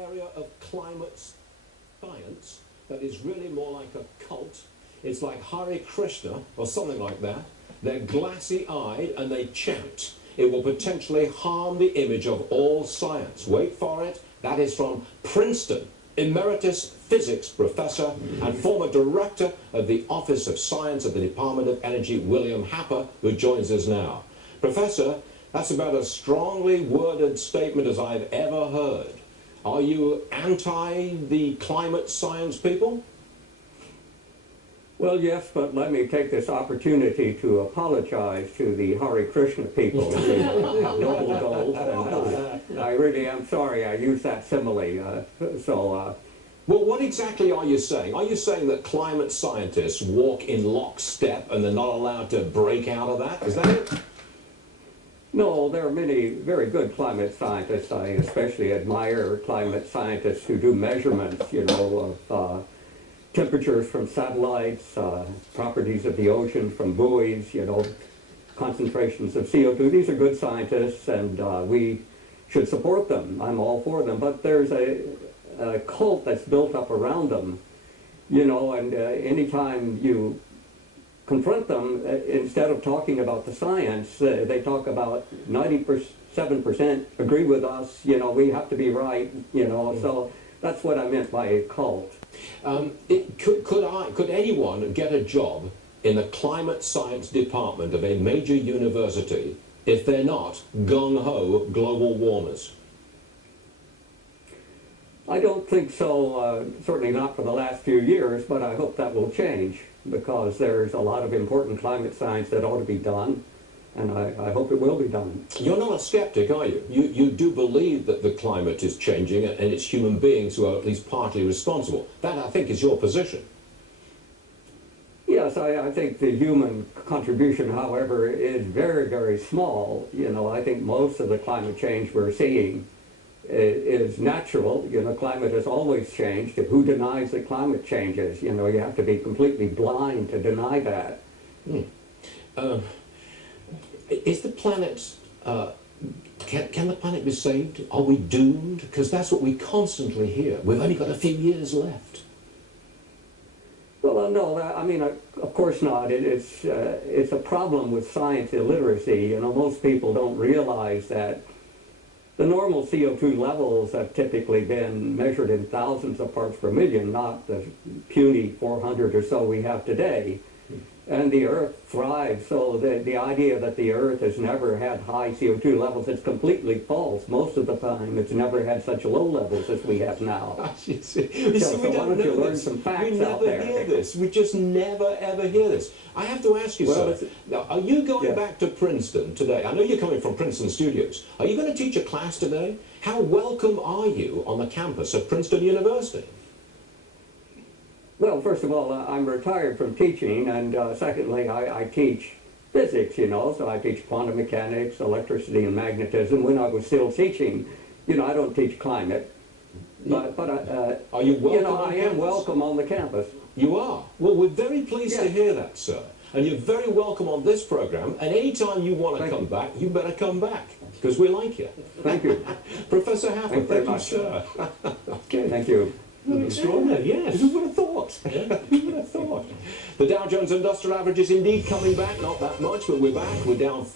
area of climate science that is really more like a cult. It's like Hare Krishna or something like that. They're glassy-eyed and they chant. It will potentially harm the image of all science. Wait for it. That is from Princeton, emeritus physics professor and former director of the Office of Science at the Department of Energy, William Happer, who joins us now. Professor, that's about as strongly worded statement as I've ever heard. Are you anti the climate science people? Well, yes, but let me take this opportunity to apologize to the Hare Krishna people. They have noble goals, and I really am sorry I used that simile. Well, what exactly are you saying? Are you saying that climate scientists walk in lockstep and they're not allowed to break out of that? Is that it? No, there are many very good climate scientists. I especially admire climate scientists who do measurements, you know, of temperatures from satellites, properties of the ocean from buoys, you know, concentrations of CO2. These are good scientists, and we should support them. I'm all for them. But there's a cult that's built up around them, you know, and anytime you confront them, instead of talking about the science, they talk about 97% agree with us, you know, we have to be right, you know, so that's what I meant by a cult. Could anyone get a job in the climate science department of a major university if they're not gung-ho global warmers? I don't think so, certainly not for the last few years, but I hope that will change, because there's a lot of important climate science that ought to be done, and I hope it will be done. You're not a skeptic, are you? You do believe that the climate is changing and it's human beings who are at least partly responsible. That, I think, is your position. Yes, I think the human contribution, however, is very, very small. You know, I think most of the climate change we're seeing is natural. You know, climate has always changed. Who denies that climate changes? You know, you have to be completely blind to deny that. Is the planet, can the planet be saved? Are we doomed? Because that's what we constantly hear. We've only got a few years left. Well, no, I mean, of course not. It's a problem with science illiteracy. You know, most people don't realize that the normal CO2 levels have typically been measured in thousands of parts per million, not the puny 400 or so we have today. And the Earth thrives, so the idea that the Earth has never had high CO2 levels is completely false. Most of the time, it's never had such low levels as we have now. You see, we don't know learn this. Some facts we never out there. hear this. We just never, ever hear this. I have to ask you, well, sir, now, are you going back to Princeton today? I know you're coming from Princeton Studios. Are you going to teach a class today? How welcome are you on the campus of Princeton University? Well, first of all, I'm retired from teaching, and secondly, I teach physics, you know, so I teach quantum mechanics, electricity, and magnetism. When I was still teaching, you know, I don't teach climate, but are you welcome? You know, I am welcome on the campus. You are? Well, we're very pleased to hear that, sir. And you're very welcome on this program, and anytime you want to come back, you better come back, because we like you. Thank you. Professor Happer, thank you, sir. Okay, thank you. Extraordinary, yes. Who would have thought? Yeah. Who would have thought? The Dow Jones Industrial Average is indeed coming back, not that much, but we're back. We're down 4.